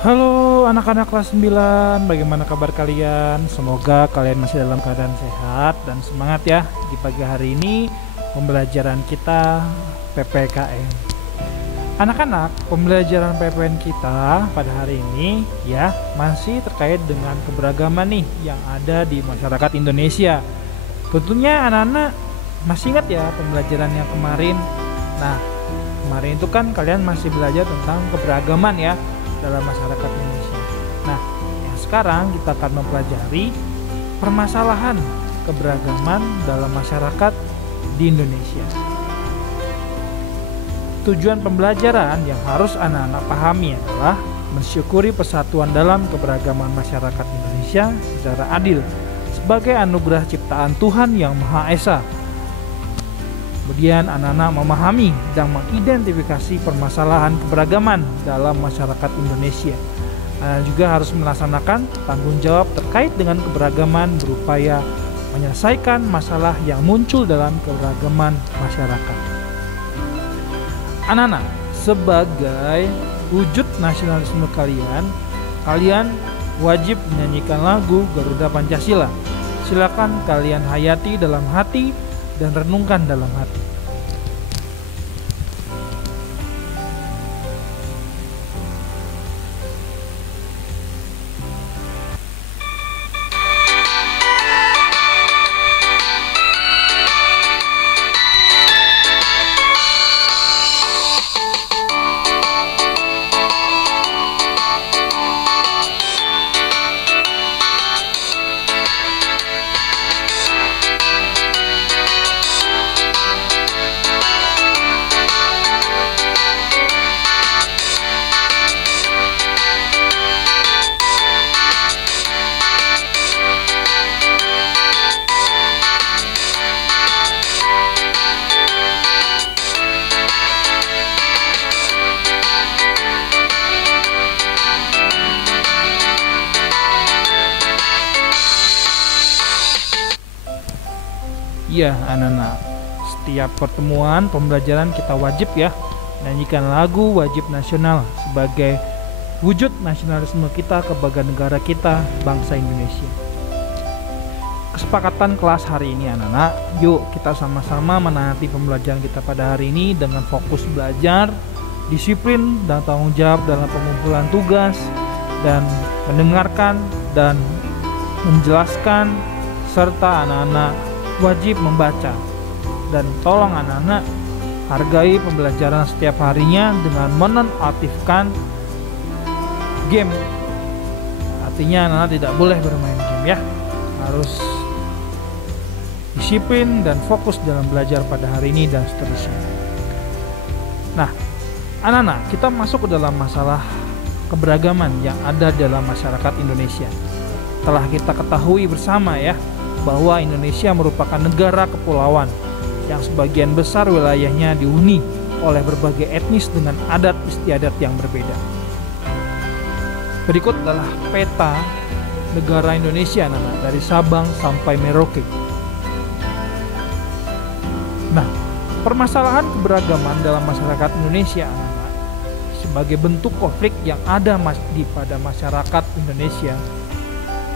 Halo anak-anak kelas 9, bagaimana kabar kalian? Semoga kalian masih dalam keadaan sehat dan semangat ya. Di pagi hari ini pembelajaran kita PPKN. Anak-anak, pembelajaran PPKN kita pada hari ini ya masih terkait dengan keberagaman nih yang ada di masyarakat Indonesia. Tentunya anak-anak masih ingat ya pembelajaran yang kemarin. Nah, kemarin itu kan kalian masih belajar tentang keberagaman ya dalam masyarakat Indonesia. Nah, yang sekarang kita akan mempelajari permasalahan keberagaman dalam masyarakat di Indonesia. Tujuan pembelajaran yang harus anak-anak pahami adalah mensyukuri persatuan dalam keberagaman masyarakat Indonesia secara adil sebagai anugerah ciptaan Tuhan yang Maha Esa. Kemudian anak-anak memahami dan mengidentifikasi permasalahan keberagaman dalam masyarakat Indonesia. Anak juga harus melaksanakan tanggung jawab terkait dengan keberagaman berupaya menyelesaikan masalah yang muncul dalam keberagaman masyarakat. Anak-anak, sebagai wujud nasionalisme kalian wajib menyanyikan lagu Garuda Pancasila. Silakan kalian hayati dalam hati dan renungkan dalam hati. Iya anak-anak, setiap pertemuan pembelajaran kita wajib ya menyanyikan lagu wajib nasional sebagai wujud nasionalisme kita kepada negara kita, bangsa Indonesia. Kesepakatan kelas hari ini anak-anak, yuk kita sama-sama menaati pembelajaran kita pada hari ini dengan fokus belajar, disiplin dan tanggung jawab dalam pengumpulan tugas, dan mendengarkan dan menjelaskan, serta anak-anak wajib membaca. Dan tolong anak-anak hargai pembelajaran setiap harinya dengan menonaktifkan game. Artinya anak-anak tidak boleh bermain game ya, harus disiplin dan fokus dalam belajar pada hari ini dan seterusnya. Nah anak-anak, kita masuk ke dalam masalah keberagaman yang ada dalam masyarakat Indonesia. Telah kita ketahui bersama ya bahwa Indonesia merupakan negara kepulauan yang sebagian besar wilayahnya dihuni oleh berbagai etnis dengan adat istiadat yang berbeda. Berikut adalah peta negara Indonesia anak-anak, dari Sabang sampai Merauke. Nah, permasalahan keberagaman dalam masyarakat Indonesia anak-anak sebagai bentuk konflik yang ada pada masyarakat Indonesia.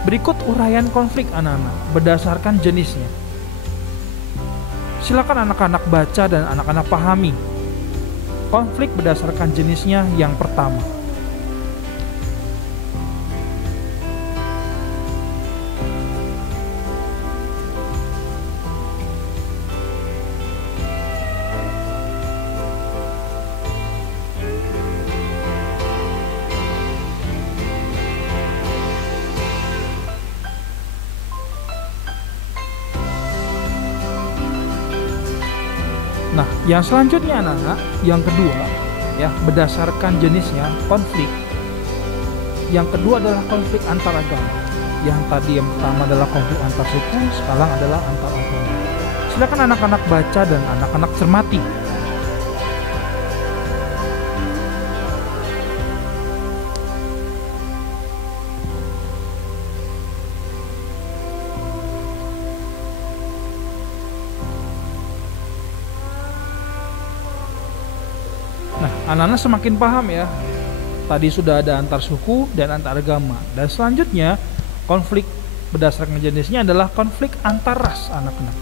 Berikut uraian konflik anak-anak berdasarkan jenisnya. Silakan anak-anak baca dan anak-anak pahami. Konflik berdasarkan jenisnya yang pertama. Nah, yang selanjutnya anak-anak, yang kedua ya, berdasarkan jenisnya konflik. Yang kedua adalah konflik antar agama. Yang tadi yang pertama adalah konflik antar suku, sekarang adalah antar agama. Silakan anak-anak baca dan anak-anak cermati. Nah, anak-anak semakin paham ya tadi sudah ada antar suku dan antar agama. Dan selanjutnya konflik berdasarkan jenisnya adalah konflik antar ras anak-anak.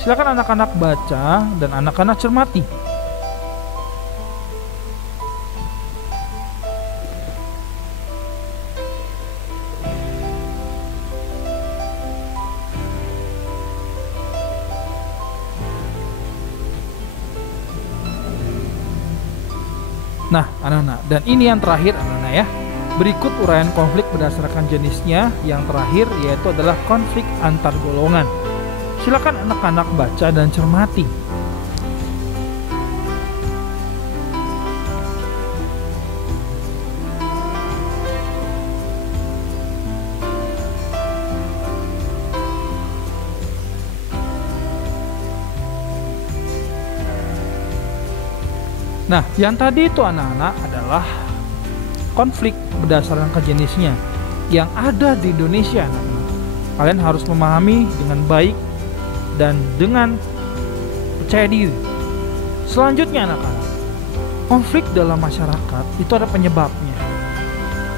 Silakan anak-anak baca dan anak-anak cermati. Nah, anak-anak, dan ini yang terakhir anak-anak ya. Berikut uraian konflik berdasarkan jenisnya. Yang terakhir yaitu adalah konflik antar golongan. Silakan anak-anak baca dan cermati. Nah, yang tadi itu anak-anak adalah konflik berdasarkan jenisnya yang ada di Indonesia, anak-anak. Kalian harus memahami dengan baik dan dengan percaya diri. Selanjutnya anak-anak, konflik dalam masyarakat itu ada penyebabnya.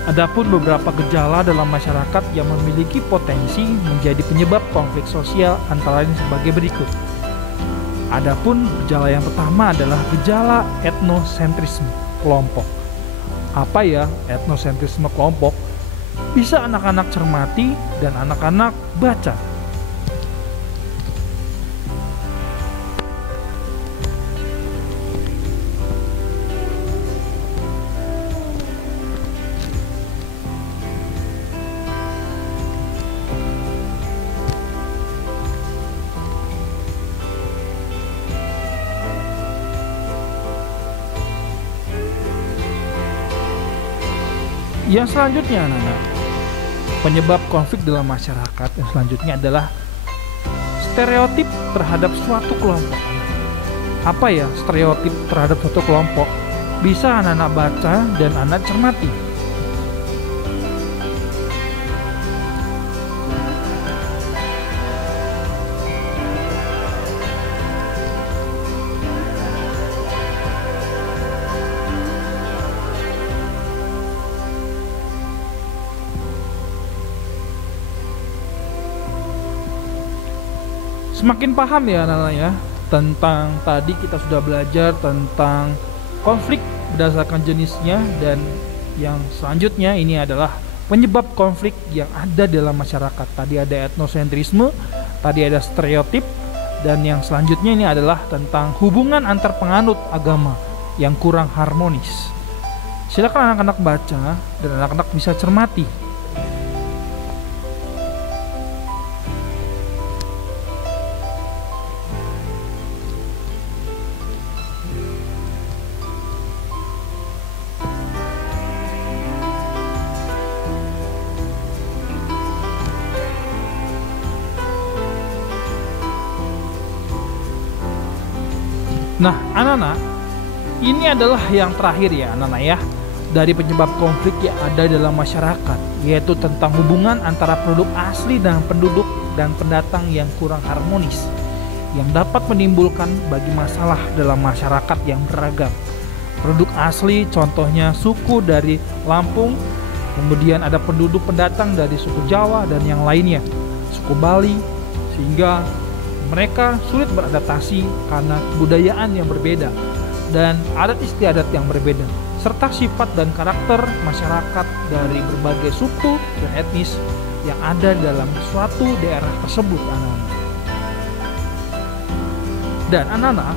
Adapun beberapa gejala dalam masyarakat yang memiliki potensi menjadi penyebab konflik sosial antara lain sebagai berikut. Adapun gejala yang pertama adalah gejala etnosentrisme kelompok. Apa ya etnosentrisme kelompok? Bisa anak-anak cermati dan anak-anak baca. Yang selanjutnya anak-anak, penyebab konflik dalam masyarakat yang selanjutnya adalah stereotip terhadap suatu kelompok. Apa ya stereotip terhadap suatu kelompok? Bisa anak-anak baca dan anak cermati. Semakin paham ya anak-anak ya tentang tadi kita sudah belajar tentang konflik berdasarkan jenisnya, dan yang selanjutnya ini adalah penyebab konflik yang ada dalam masyarakat. Tadi ada etnosentrisme, tadi ada stereotip, dan yang selanjutnya ini adalah tentang hubungan antar penganut agama yang kurang harmonis. Silakan anak-anak baca dan anak-anak bisa cermati. Nah, anak-anak, ini adalah yang terakhir ya, anak-anak ya, dari penyebab konflik yang ada dalam masyarakat, yaitu tentang hubungan antara penduduk asli dan penduduk dan pendatang yang kurang harmonis, yang dapat menimbulkan bagi masalah dalam masyarakat yang beragam. Penduduk asli contohnya suku dari Lampung, kemudian ada penduduk pendatang dari suku Jawa dan yang lainnya, suku Bali, sehingga mereka sulit beradaptasi karena kebudayaan yang berbeda dan adat istiadat yang berbeda, serta sifat dan karakter masyarakat dari berbagai suku dan etnis yang ada dalam suatu daerah tersebut, anak-anak. Dan anak-anak,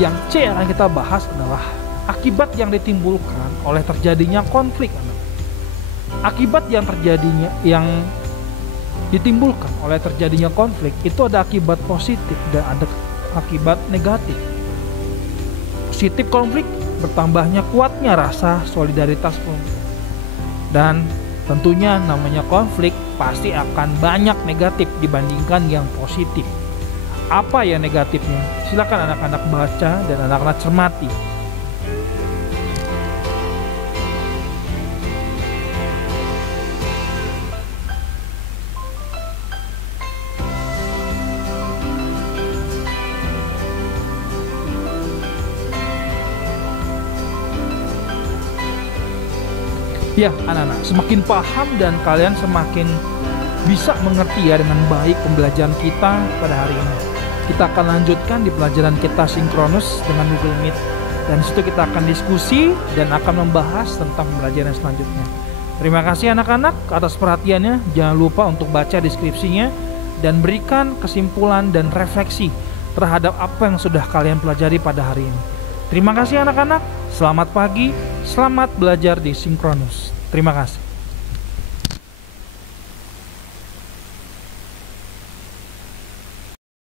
yang C yang kita bahas adalah akibat yang ditimbulkan oleh terjadinya konflik, anak. Akibat yang ditimbulkan oleh terjadinya konflik itu ada akibat positif dan ada akibat negatif. Positif konflik bertambahnya kuatnya rasa solidaritas kelompok. Dan tentunya namanya konflik pasti akan banyak negatif dibandingkan yang positif. Apa ya negatifnya? Silakan anak-anak baca dan anak-anak cermati. Ya, anak-anak, semakin paham dan kalian semakin bisa mengerti ya dengan baik pembelajaran kita pada hari ini. Kita akan lanjutkan di pelajaran kita sinkronus dengan Google Meet. Dan situ kita akan diskusi dan akan membahas tentang pembelajaran selanjutnya. Terima kasih anak-anak atas perhatiannya. Jangan lupa untuk baca deskripsinya dan berikan kesimpulan dan refleksi terhadap apa yang sudah kalian pelajari pada hari ini. Terima kasih anak-anak. Selamat pagi, selamat belajar di sinkronus. Terima kasih.